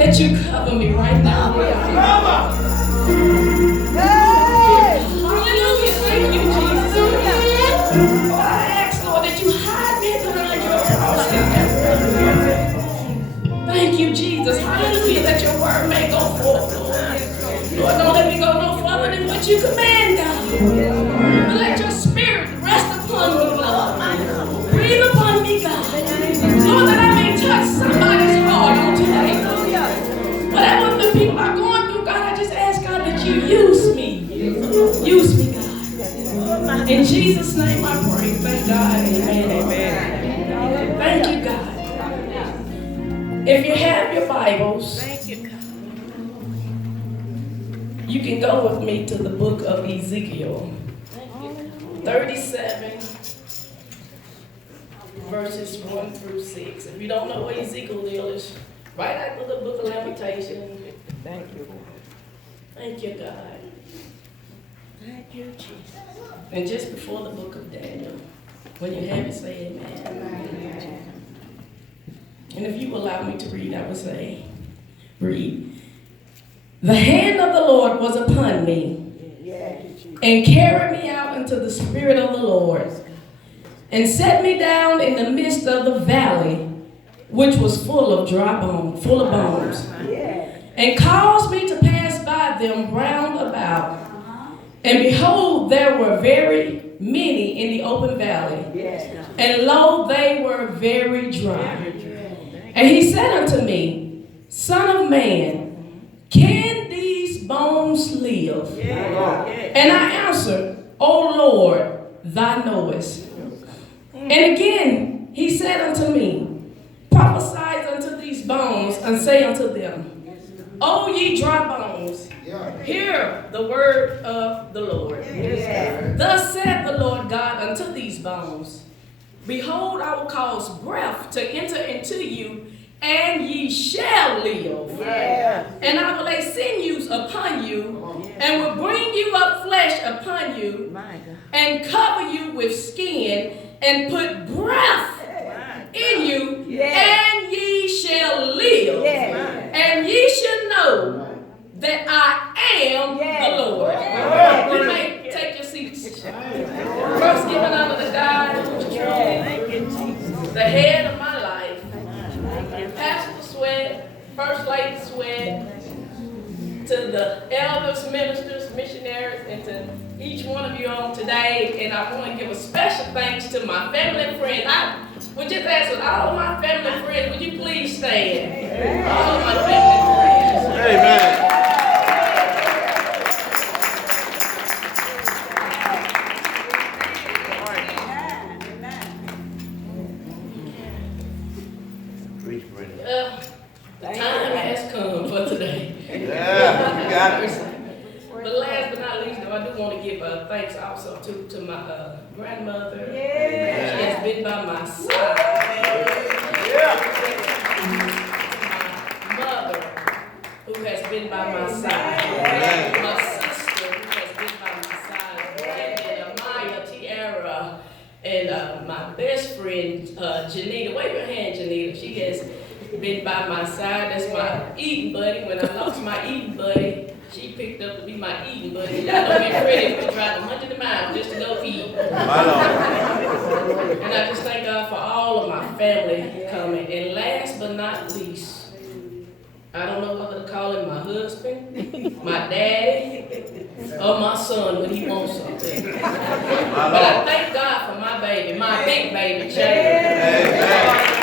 that you cover me right now. Hallelujah. Thank you, Jesus. I ask, Lord, that you hide me behind your cross. Thank you, Jesus. Hallelujah, that your word may go forth, Lord. Lord, don't let me go no further than what you command, God. But let your spirit rest upon me, Lord. Breathe upon me, God. Lord, that I may touch somebody's heart on today. Whatever the people are going through, God, I just ask, God, that you use me. Use me, God. In Jesus' name I pray. Thank God. Amen. Amen. Thank you, God. If you have your Bibles, you can go with me to the book of Ezekiel, 37, verses 1 through 6. If you don't know where Ezekiel is, right after the book of Lamentation. Thank you, Lord. Thank you, God. Thank you, Jesus. And just before the book of Daniel, when you have it, say amen. Amen. And if you allow me to read, I would say, read. The hand of the Lord was upon me, and carried me out into the spirit of the Lord, and set me down in the midst of the valley, which was full of bones, and caused me to pass by them round about. And behold, there were very many in the open valley, and lo, they were very dry. And he said unto me, Son of man, can these bones live? And I answered, O Lord, thou knowest. And again he said unto me, Prophesy unto these bones, and say unto them, O ye dry bones, hear the word of the Lord. Thus saith the Lord God unto these bones, Behold, I will cause breath to enter into you, and ye shall live. And I will lay sinews upon you, and will bring you up flesh upon you, and cover you with skin, and put breath in you, and ye shall live. And ye shall know that I am the Lord. You may take your seats. First, giving unto the God who is the head of my life, Pastor Sweat, First Lady Sweat, to the elders, ministers, missionaries, and to each one of you on today. And I want to give a special thanks to my family and friends. I would just ask all of my family and friends, would you please stand? All of my family and friends. Amen. The time has come for today. Yeah, you got it. But last but not least, though, I do want to give thanks also to my grandmother. She has been by my side. My mother, who has been by my side. My sister, who has been by my side. Brandon, Amaya, Tiara, and my best friend, Janita. Wave your hand, Janita. She has been by my side. That's my eating buddy. When I lost my eating buddy, she picked up to be my eating buddy. I don't get ready to drive 100 miles just to go eat. And I just thank God for all of my family coming. And last but not least, I don't know whether to call him my husband, my daddy, or my son when he wants something. But I thank God for my baby, my big baby, Chad.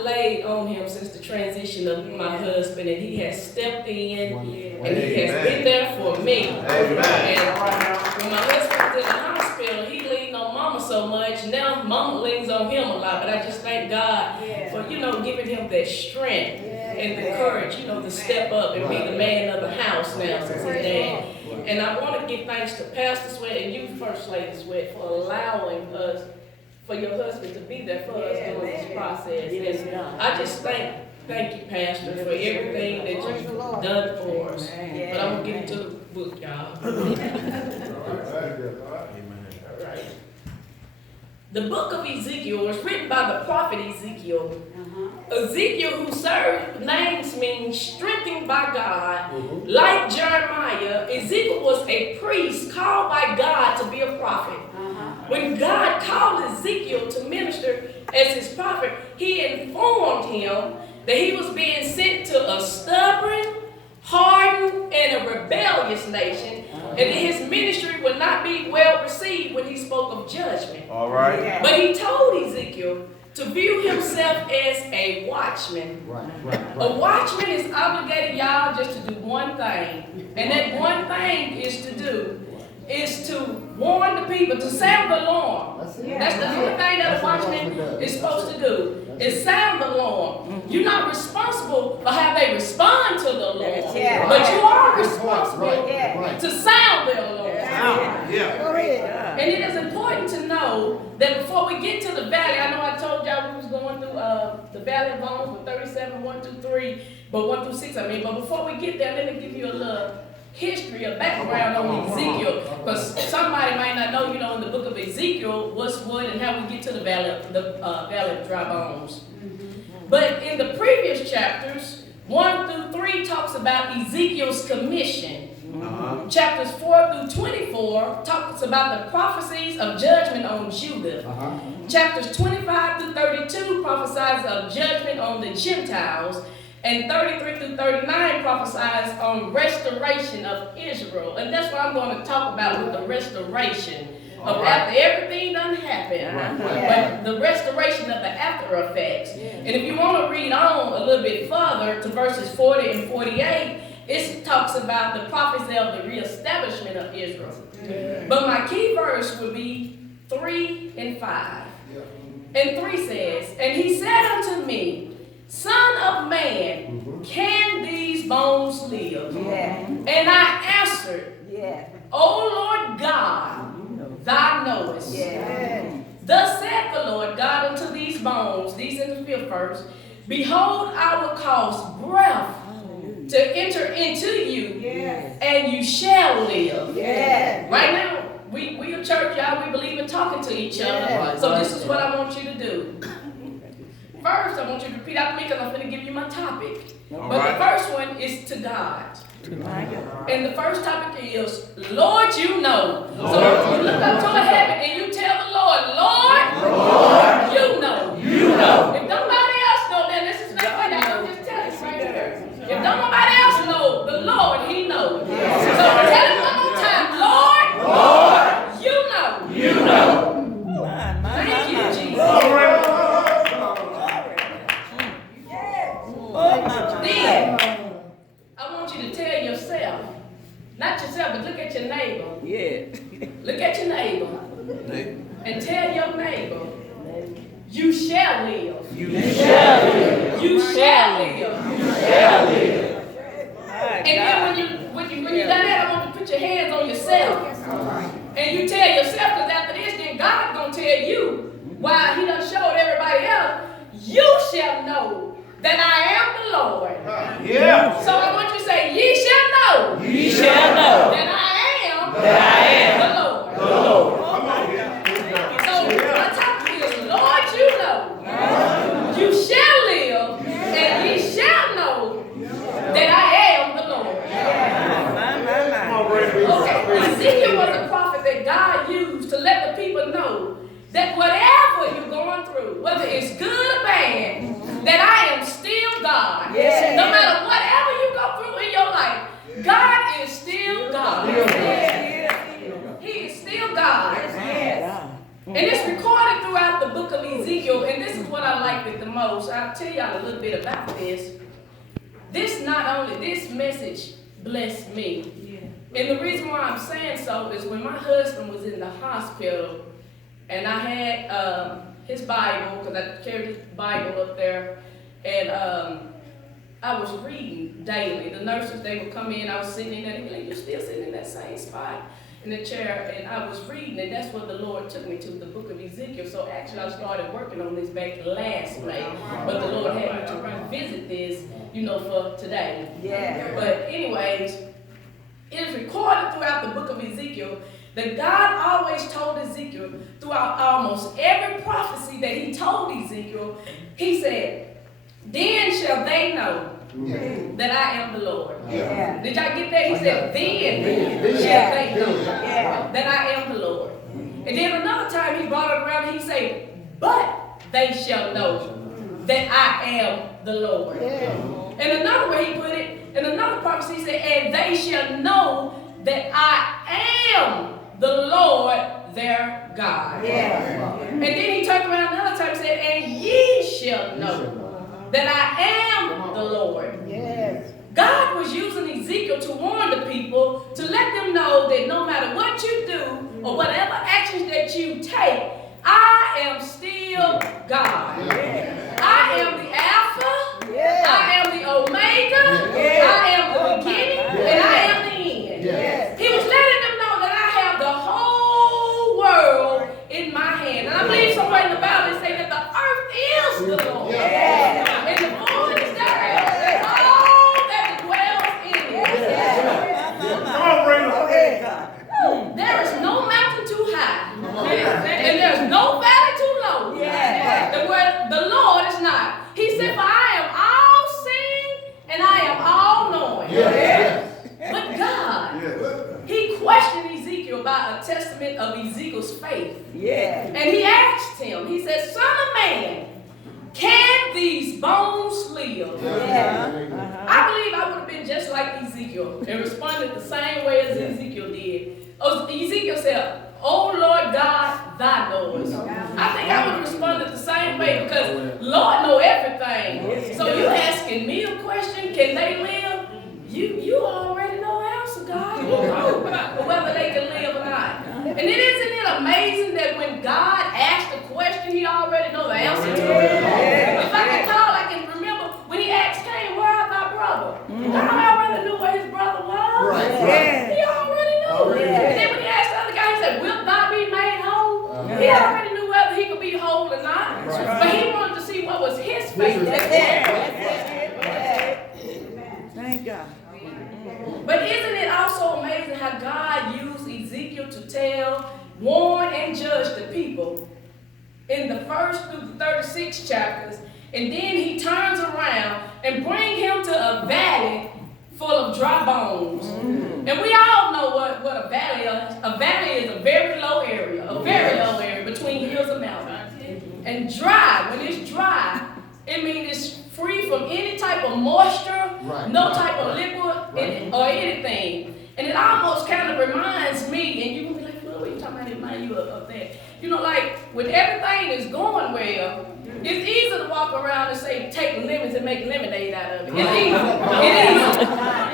Laid on him since the transition of my husband, and he has stepped in and he has been there for me. And when my husband was in the hospital, he leaned on mama so much. Now mama leans on him a lot, but I just thank God for, giving him that strength and the courage, to step up and be the man of the house now since his dad. And I want to give thanks to Pastor Sweat and you, First Lady Sweat, for allowing us, for your husband to be there for us during this process. And I just thank you, Pastor, for everything that you've done for us. But I'm going to get into the book, y'all. All right. The book of Ezekiel was written by the prophet Ezekiel. Ezekiel, whose names mean strengthened by God, like Jeremiah, Ezekiel was a priest called by God to be a prophet. When God called Ezekiel to minister as his prophet, he informed him that he was being sent to a stubborn, hardened, and a rebellious nation, and that his ministry would not be well received when he spoke of judgment. All right. But he told Ezekiel to view himself as a watchman. A watchman is obligated, y'all, just to do one thing. And that one thing is to warn the people, to sound the alarm. That's the only thing that a watchman is supposed to do, is sound the alarm. You're not responsible for how they respond to the alarm, but you are responsible to sound the alarm. And it is important to know that before we get to the valley, I know I told y'all we was going through the valley of bones with 37, 1 through 3, but 1 through 6, but before we get there, let me give you a little history, a background on Ezekiel, because somebody might not know, in the book of Ezekiel, what's what and how we get to the valley of dry bones. But in the previous chapters, 1 through 3 talks about Ezekiel's commission. Chapters 4 through 24 talks about the prophecies of judgment on Judah. Chapters 25 through 32 prophesies of judgment on the Gentiles. And 33 through 39 prophesies on restoration of Israel. And that's what I'm going to talk about with the restoration of after everything done happened. But the restoration of the after effects. And if you want to read on a little bit further to verses 40 and 48, it talks about the prophecy of the reestablishment of Israel. But my key verse would be 3 and 5. And 3 says, "And he said unto me, Son of man, can these bones live? And I answered, O Lord God, thou knowest. Thus saith the Lord God unto these bones," these in the 5th verse, "Behold, I will cause breath to enter into you, and you shall live." Right now, we a church, y'all, we believe in talking to each other. So this is what I want you to do. First, I want you to repeat after me because I'm going to give you my topic. The first one is to God. And the first topic is, Lord, you know. So you look up to heaven and you tell the Lord, Lord, you know. If nobody else knows, then this is not what I'm just telling you right here. If nobody else knows, the Lord, he knows. So tell him one more time, Lord, you know. Thank you, Jesus. Then, I want you to tell yourself, not yourself, but look at your neighbor. Look at your neighbor. And tell your neighbor, you shall live. You shall live. You shall live. You shall live. And then when you done that, I want you to put your hands on yourself. And you tell yourself, because after this, then God's going to tell you, while he done showed everybody else, you shall know that I am the Lord. So I want you to say, ye shall know. Ye shall know. That I am the Lord. So my topic is, Lord, you know. You shall live, and ye shall know that I am the Lord. Okay. Ezekiel was a prophet that God used to let the people know that whatever you're going through, whether it's good or bad, that I am still God. No matter whatever you go through in your life, God is still God. He is still God. And it's recorded throughout the book of Ezekiel, and this is what I liked it the most. I'll tell y'all a little bit about this. This message blessed me. And the reason why I'm saying so is when my husband was in the hospital, and I had his Bible, because I carried his Bible up there, and I was reading daily. The nurses, they would come in, I was sitting in there, and they'd be like, "You're still sitting in that same spot in the chair," and I was reading, and that's what the Lord took me to, the book of Ezekiel. So actually, I started working on this back last May, but the Lord had me to revisit this, for today. But anyways, it is recorded throughout the book of Ezekiel that God always told Ezekiel throughout almost every prophecy that he told Ezekiel, he said, then shall they know that I am the Lord. Yeah. Did y'all get that? He said, then shall they know that I am the Lord. And then another time he brought it around and he said, but they shall know that I am the Lord. And another way he put it, in another prophecy, he said, and they shall know that I am the Lord their God. And then he turned around another time and said, and ye shall know that I am the Lord. God was using Ezekiel to warn the people, to let them know that no matter what you do or whatever actions that you take, I am still God. I am the Alpha, I am the Omega, I am the beginning, and I am the end. He was letting them know that I have the whole world in my hand. And I believe somewhere in the Bible it says that the earth is the Lord. And the fullness thereof, and all that dwells in it. There is no mountain too high, and there's no valley too low. Where the Lord is not. He said, for I am all seeing and I am all knowing. But God, he questioned Ezekiel about a testament of Ezekiel's faith. And he asked him, he said, son of man, can these bones live? I believe I would have been just like Ezekiel and responded the same way as Ezekiel did. Ezekiel said, oh Lord God, thy knowest. I think I would have responded the same way because Lord know everything. So you asking me a question, can they live? You already know the answer, God. You know whether they can live or not. And isn't it amazing that when God asked a question, he already knows the answer to it? If I can call, I can remember when he asked Cain, where is thy brother? God already knew where his brother was. He already knew. And then when he asked the other guy, he said, will thou be made whole? He already knew whether he could be whole or not. But he wanted to see what was his faith. Thank God. But isn't it also amazing how God used Ezekiel to tell, warn, and judge the people in the 1st through the 36 chapters, and then he turns around and brings him to a valley full of dry bones. And we all know what a valley is. A valley is a very low area between hills and mountains. And dry, when it's dry, it means it's free from any type of moisture, no type of liquid or anything. And it almost kind of reminds me, and you're going to be like, well, what are you talking about? It reminds you of that. You know, like when everything is going well, it's easy to walk around and say, take lemons and make lemonade out of it. It's easy.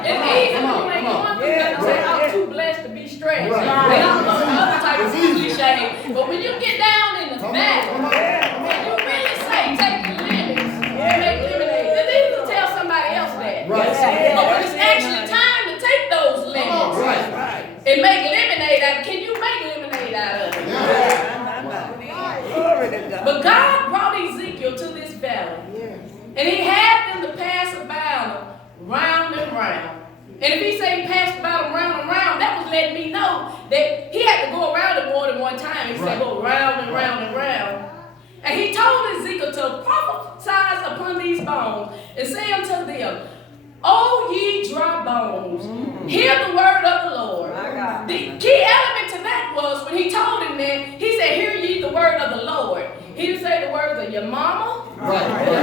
It's easy when you make one thing and say, I'm too blessed to be stressed. And I'm the other type of cliche. But when you get down in the valley, and you really say, take lemons and make lemonade, it's easy to tell somebody else that. But when it's actually time to take those lemons and make lemonade out of it, can you make lemonade out of it? But God brought Ezekiel to this valley, and he had them to pass a battle round and round. And if he said he passed the battle round and round, that was letting me know that he had to go around it more than one time. He said go round and round and round. And he told Ezekiel to prophesy upon these bones and say unto them, O ye dry bones, hear the word of the Lord. The key element to that was when he told him that, he said, hear ye the word of the Lord. He didn't say the words of your mama, your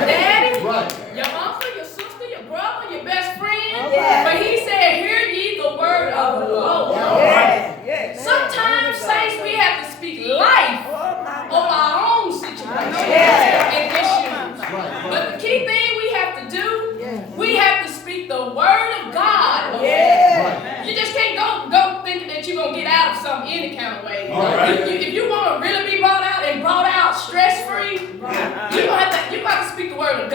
daddy, your uncle, your sister, your brother, your best friend. But he said, hear ye the word of the Lord. Sometimes, saints, we have to speak life over our own situations and issues. But the key thing we have to do, we have to speak the word of God. You just can't go thinking that you're going to get out of something any kind of way. If you want to really be brought out and brought out stress-free, you have to speak the word of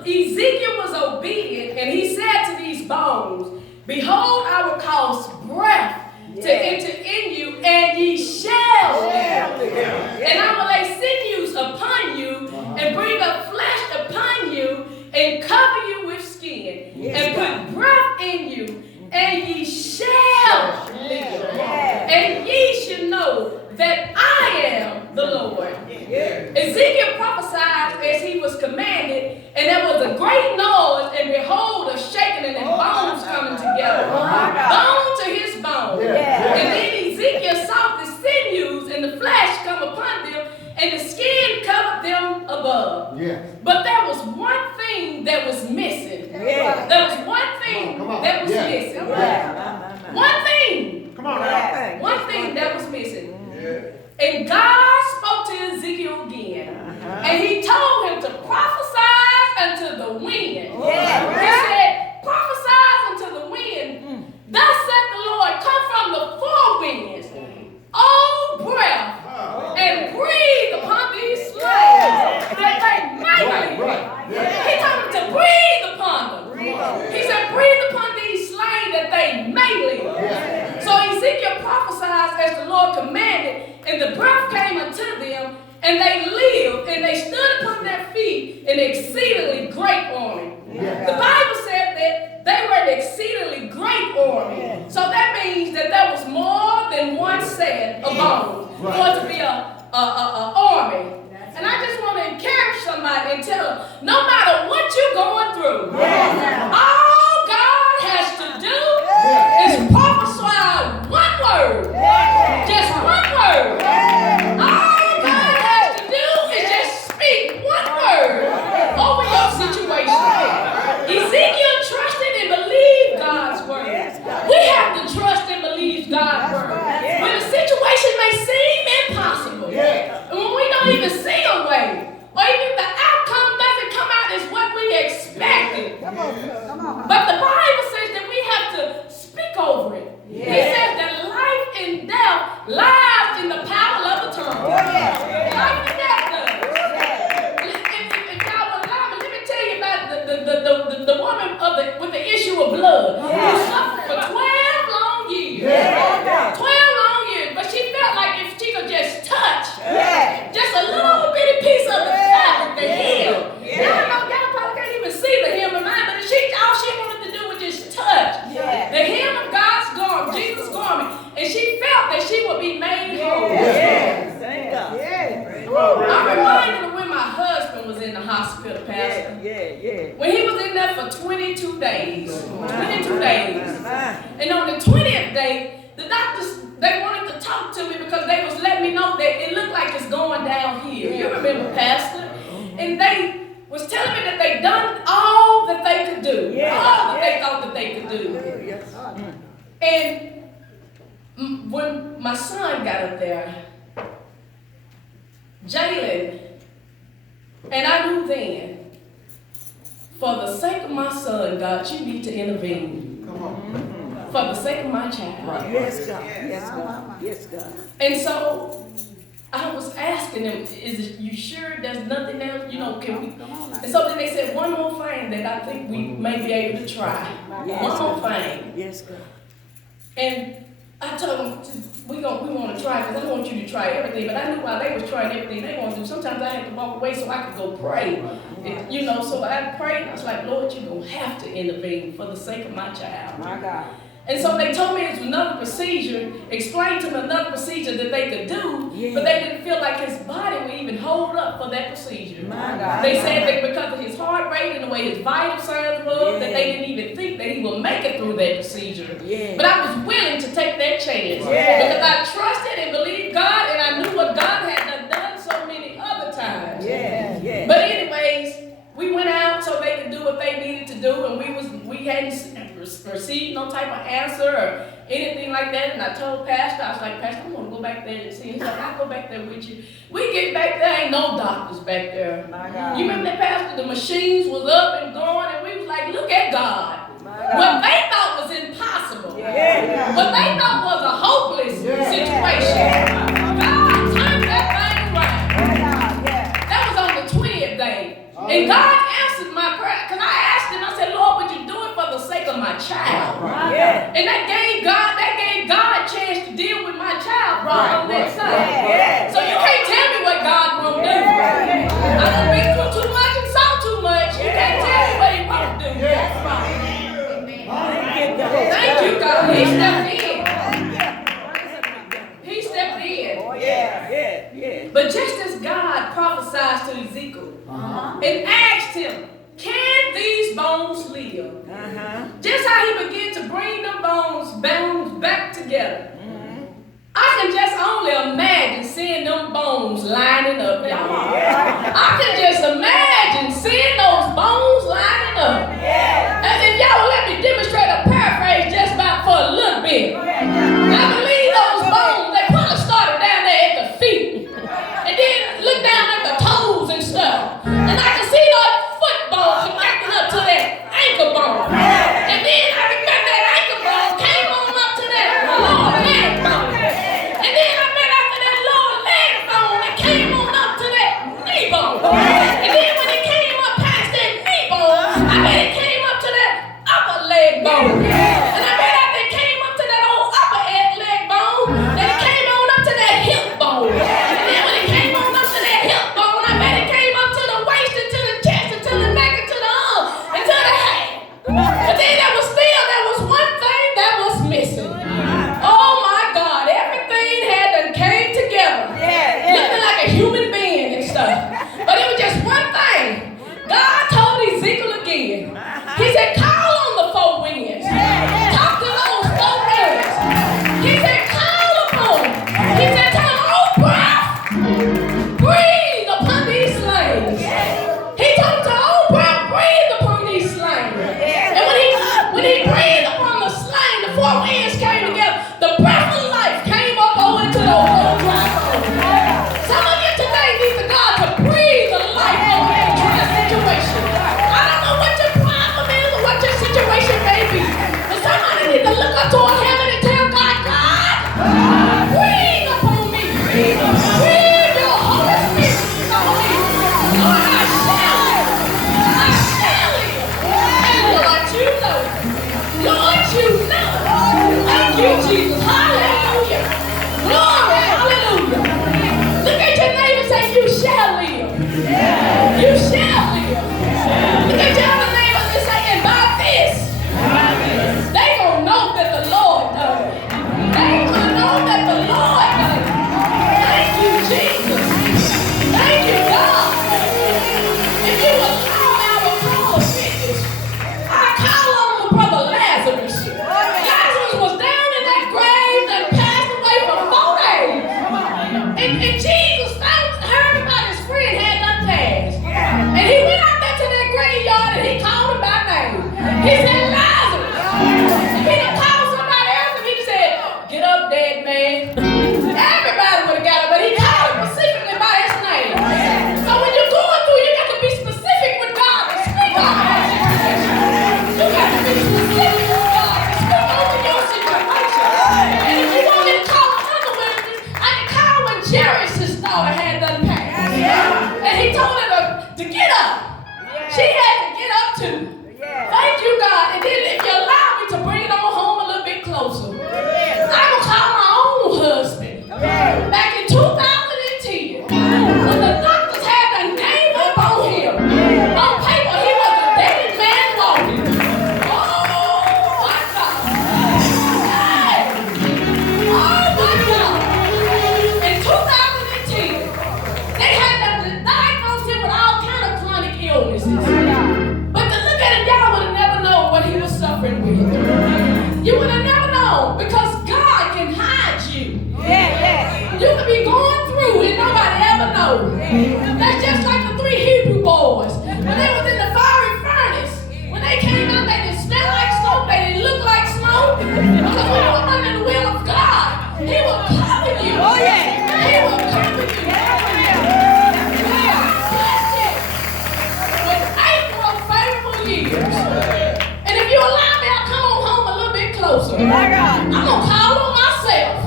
Ezekiel was obedient, and he said to these bones, behold, I will cause breath to enter in you, and ye shall live. And I will lay sinews upon you, and bring up flesh upon you, and cover you with skin, and put breath in you, and ye shall live. And ye shall know that I am the Lord. Ezekiel prophesied as he was commanded, and there was a great noise, and behold, a shaking, and bones coming together. Bone to his bone. And then Ezekiel saw the sinews and the flesh come upon them, and the skin covered them above. But there was one thing that was missing. There was one thing that was missing. One thing. Come on now. One thing that was missing. And God spoke to Ezekiel again. And he told him to prophesy unto the wind. He said, prophesy unto the wind. Thus saith the Lord, come from the four winds, all breath, and breathe upon these slaves, that they might live. He told him to breathe upon them. He said, breathe upon these slain that they may live. So Ezekiel prophesied as the Lord commanded, and the breath came unto them, and they lived, and they stood upon their feet, an exceedingly great army. The Bible said that they were an exceedingly great army. So that means that there was more than one set of bones for it to be an army. And I just want to encourage somebody and tell them, no matter what you're going through, all God has to do is prophesy one word. Just one word. All God has to do is just speak one word over your situation. Ezekiel trusted and believed God's word. We have to trust and believe God's word. When the situation may seem impossible, and when we don't even see a way, or even the outcome doesn't come out as what we expected. But the Bible says that we have to speak over it. He says that life and death lies in the power of the tongue. Life and death does. If y'all will allow me, let me tell you about the woman with the issue of blood who suffered for 12 long years. 12 long years, but she felt like if she could just touch just a little bitty piece of the fabric, the hem. Y'all probably can't even see the hem of mine, but all she wanted to do was just touch the hem of God's garment, Jesus' garment, and she felt that she would be made whole. Thank God. I'm reminded of when my husband was in the hospital, Pastor. When he was in there for 22 days. 22 days. And on the 20th day, the doctors, they wanted to talk to me because they was letting me know that it looked like it's going downhill. You remember, Pastor? And they was telling me that they done all that they could do. All that they thought that they could do. And when my son got up there, Jalen, and I knew then, for the sake of my son, God, you need to intervene. Come on. For the sake of my child. Yes, God. Yes, God. Yes, God. And so I was asking them, you sure there's nothing else? Can we? And so then they said, one more thing that I think we may be able to try. One more thing. Yes, God. And I told them, we want to try, because I don't want you to try everything. But I knew while they was trying everything they want to do, sometimes I had to walk away so I could go pray. And, so I prayed, and I was like, Lord, you're going to have to intervene for the sake of my child. My God. And so they told me it was another procedure, explained to me another procedure that they could do, but they didn't feel like his body would even hold up for that procedure. My God. They said that because of his heart rate and the way his vital signs were, that they didn't even think that he would make it through that procedure. But I was willing to take that chance because I trusted and believed God, and I knew what God had done so many other times. But anyways, we went out so they could do what they needed to do, and we hadn't received no type of answer or anything like that. And I told Pastor, I was like, Pastor, I'm going to go back there and see. He's like, I'll go back there with you. We get back there, ain't no doctors back there. You remember that, Pastor? The machines was up and going, and we was like, look at God. What they thought was impossible, what they thought was a hopeless situation, God turned that thing around. That was on the 20th day. And God answered my prayer. bones live. Just how he began to bring the bones back together. I can just only imagine seeing them bones lining up, y'all. I can just imagine seeing those bones lining up. And if y'all will let me demonstrate a paraphrase just about for a little bit. I believe those bones, they probably started down there at the feet. And then look down at the toes and stuff. And I can see those foot bones connecting up to that ankle bone. And then I remember that ankle bone came on up to that lower leg bone. And then I bet after that lower leg bone, it came on up to that knee bone. And then when it came up past that knee bone, I bet it came up to that upper leg bone. And I bet after it came up to that old upper leg bone, that it came on up to that hip bone. And then when it came on up to that hip bone, I bet it came up to the waist and to the chest and to the neck and to the arm and to the head. But then there was one thing that was missing. Oh my God, everything had done came together. Looking like a human being and stuff. But it was just one thing. God told Ezekiel again. He said, call on the four winds. Talk to those four winds. He said, call upon them. He said, tell them, oh breath, breathe upon these slaves. He told them to, oh breath, breathe upon these slaves. And when he breathed upon the slain, the four winds came together. The breath of life came up over into those old dry bones. Some of you today need the God to breathe the life over your dry situation. I don't know what your problem is or what your situation may be, but somebody need to look up to a heaven and tell God, God, breathe upon me. Breathe your Holy Spirit upon me. Lord, I shall live. I shall live. And Lord, you know. Lord, you know. Thank you, Jesus. Hallelujah. Glory, hallelujah. Look at your neighbor and say, you shall live. You shall live. Look at your other neighbor and say, and by this, they gonna know that the Lord does it. They gonna know that the Lord does it. Thank you, Jesus. Thank you, God. If you allow me, I will call a witness. I call on my brother Lazarus. Lazarus was down in that grave and passed away for 4 days. And Jesus heard about his friend had done passed. And he went out there to that graveyard and he called him by name. He said, Lazarus. If he done called somebody else and he said, get up, dead man. Everybody would have got him, but he called him specifically by his name. So when you're going through, you got to be specific with God and speak on that situation. You got to be specific with God and speak over your situation. And if you want me to call another witness, I can call when Jairus' daughter had done passed. And he told her to get up. She had to get up too. Thank you, God. And then if you allow me to bring it on home a little bit closer, I will call my own husband. Back in 2010, when the doctors had done gave up on him, on paper he was a dead man walking. Oh my God. Hey. Oh my God. In 2010, they had done diagnosed him with all kind of chronic illnesses. But to look at him, y'all would have never known what he was suffering with. You would have never known because God can hide you. You could be going through and nobody ever knows. That's just like the 3 Hebrew boys. When they was in the fiery furnace, when they came out, they didn't smell like smoke, they didn't look like smoke. Because when you were under the will of God, He will cover you. He will cover you. Bless it. With 8 more faithful years. And if you allow me, I'll come on home a little bit closer. I'm going to call on myself.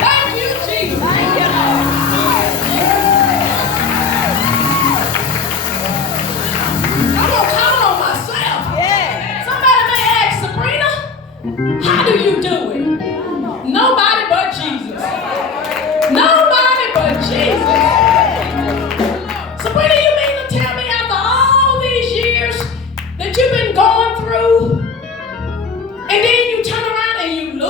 Thank you, Jesus. I'm going to call on myself. Somebody may ask, Sabrina, how do you do it? Nobody but Jesus. Nobody but Jesus. Sabrina, you mean to tell me after all these years that you've been going through, and then you turn around and you look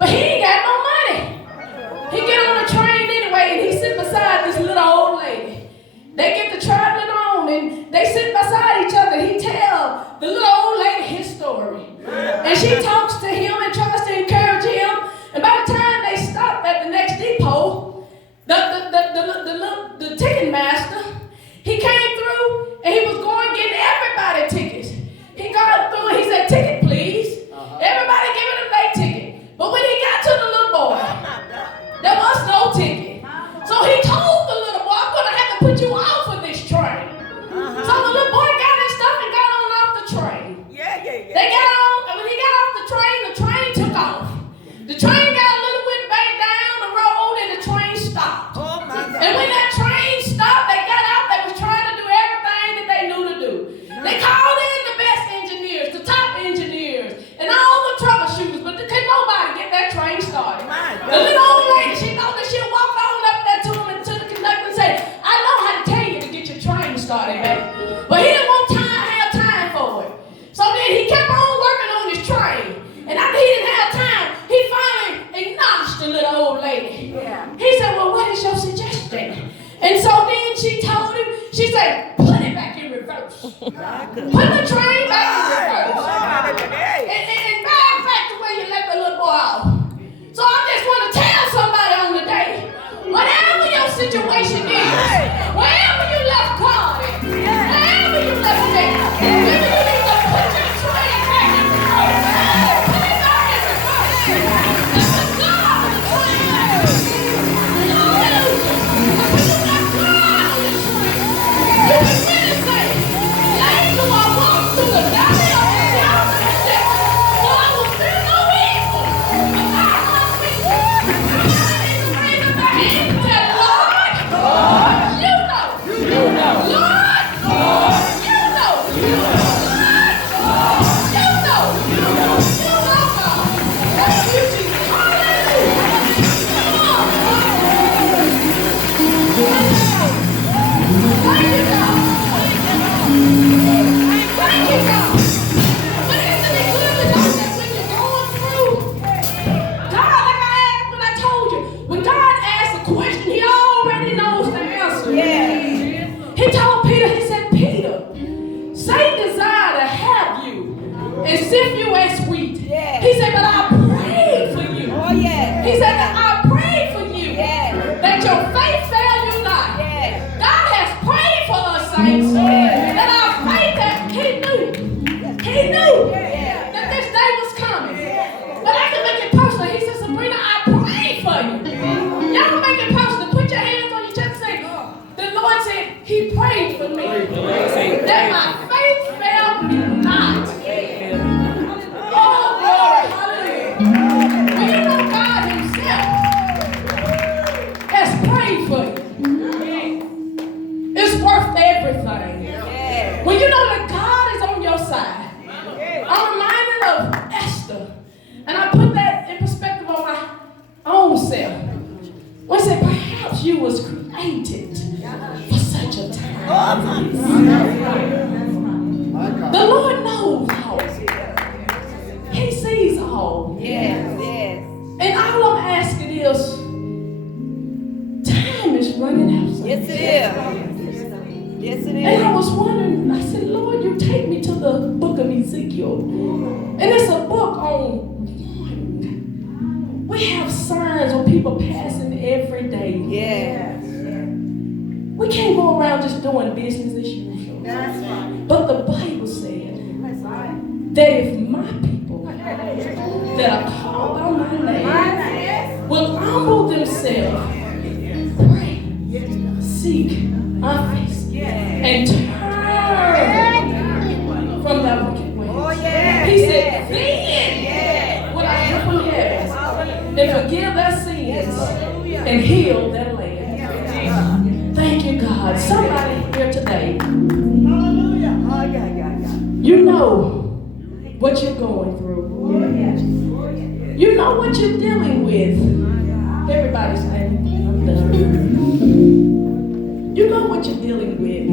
But he ain't got no money. He get on the train anyway, and he sit beside this little old lady. They get to traveling on, and they sit beside each other. He tell the little old lady his story. And she talks to him and tries to encourage him. And by the time they stop at the next depot, the ticket master, he came through and he was going getting everybody tickets. He got through and he said, "Ticket, please." Everybody giving him their ticket. But when he got to the little boy, there was no ticket. So he told the little boy, "I'm going to have to put you off of this train." So the little boy got his stuff and got on off the train. They got on, and when he got off the train took off. The train got a little bit back down the road and the train stopped. And when that train stopped, they got out. They was trying to do everything that they knew to do. They called in the best engineers, the top engineers, and all the troubleshooters, but couldn't nobody get that train started. The little old lady, she know that she'll walk on up there to him and to the conductor and say, "I know how to tell you to get your train started, baby." But he didn't have time for it. So then he kept on working on his train. And after he didn't have time, he finally acknowledged the little old lady. He said, "Well, what is your suggestion?" And so then she told him, she said, "Put it back in reverse. Put the train back in reverse. And matter of fact, the way you let the little boy off." So I just want to tell somebody on the day, whatever your situation is, wherever you left God at, wherever you left it at, maybe you need to put your train back in reverse. Put it back in reverse. That's the God of the train. Hallelujah. When you got God on the train, you can really say, "Yea, do I walk through the valley of the shadow of death, for I will fear no evil. For thou art with me. Raise up thy hand and say, Lord, you know. Lord, you know. Lord, you know. You know, God. Thank you, Jesus. Hallelujah. Come on. Thank you, God. Thank you, God. But isn't it good to know that when you're going through, God, when I told you, when God asks a question, he already knows the answer. He told Peter, he said, "Peter, Satan desire to have you and sift you as wheat." He said, "But I prayed for you." He said, "That I prayed for you, that your faith fail you not." God has prayed for us, saints, that our faith, that he knew that this day was coming. But I can make it personal. He said, "Sabrina, I prayed for you." Y'all make it personal. Put your hands on your chest and say, "The Lord said he prayed for me, that my faith failed me not." Oh, glory, hallelujah. Well, you know God himself has prayed for you. It's worth everything. When you know that God is on your side. I'm reminded of Esther. And I put that in perspective on my own self. When I said, perhaps you was created for such a time as this. The Lord knows all. He sees all. And all I'm asking is, time is running out. And I was wondering, I said, Lord, you take me to the book of Ezekiel. And it's a book on we have signs of people passing every day. We can't go around just doing business as usual. But the Bible said that if my people that are called by my name will humble themselves, pray, seek my face, and turn from their wicked ways. He said, then will I hear from heaven and forgive their sins and heal their land. Thank you, God. Somebody here today, you know what you're going through. You know what you're dealing with. Everybody's saying, I'm done. You know what you're dealing with.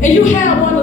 And you have one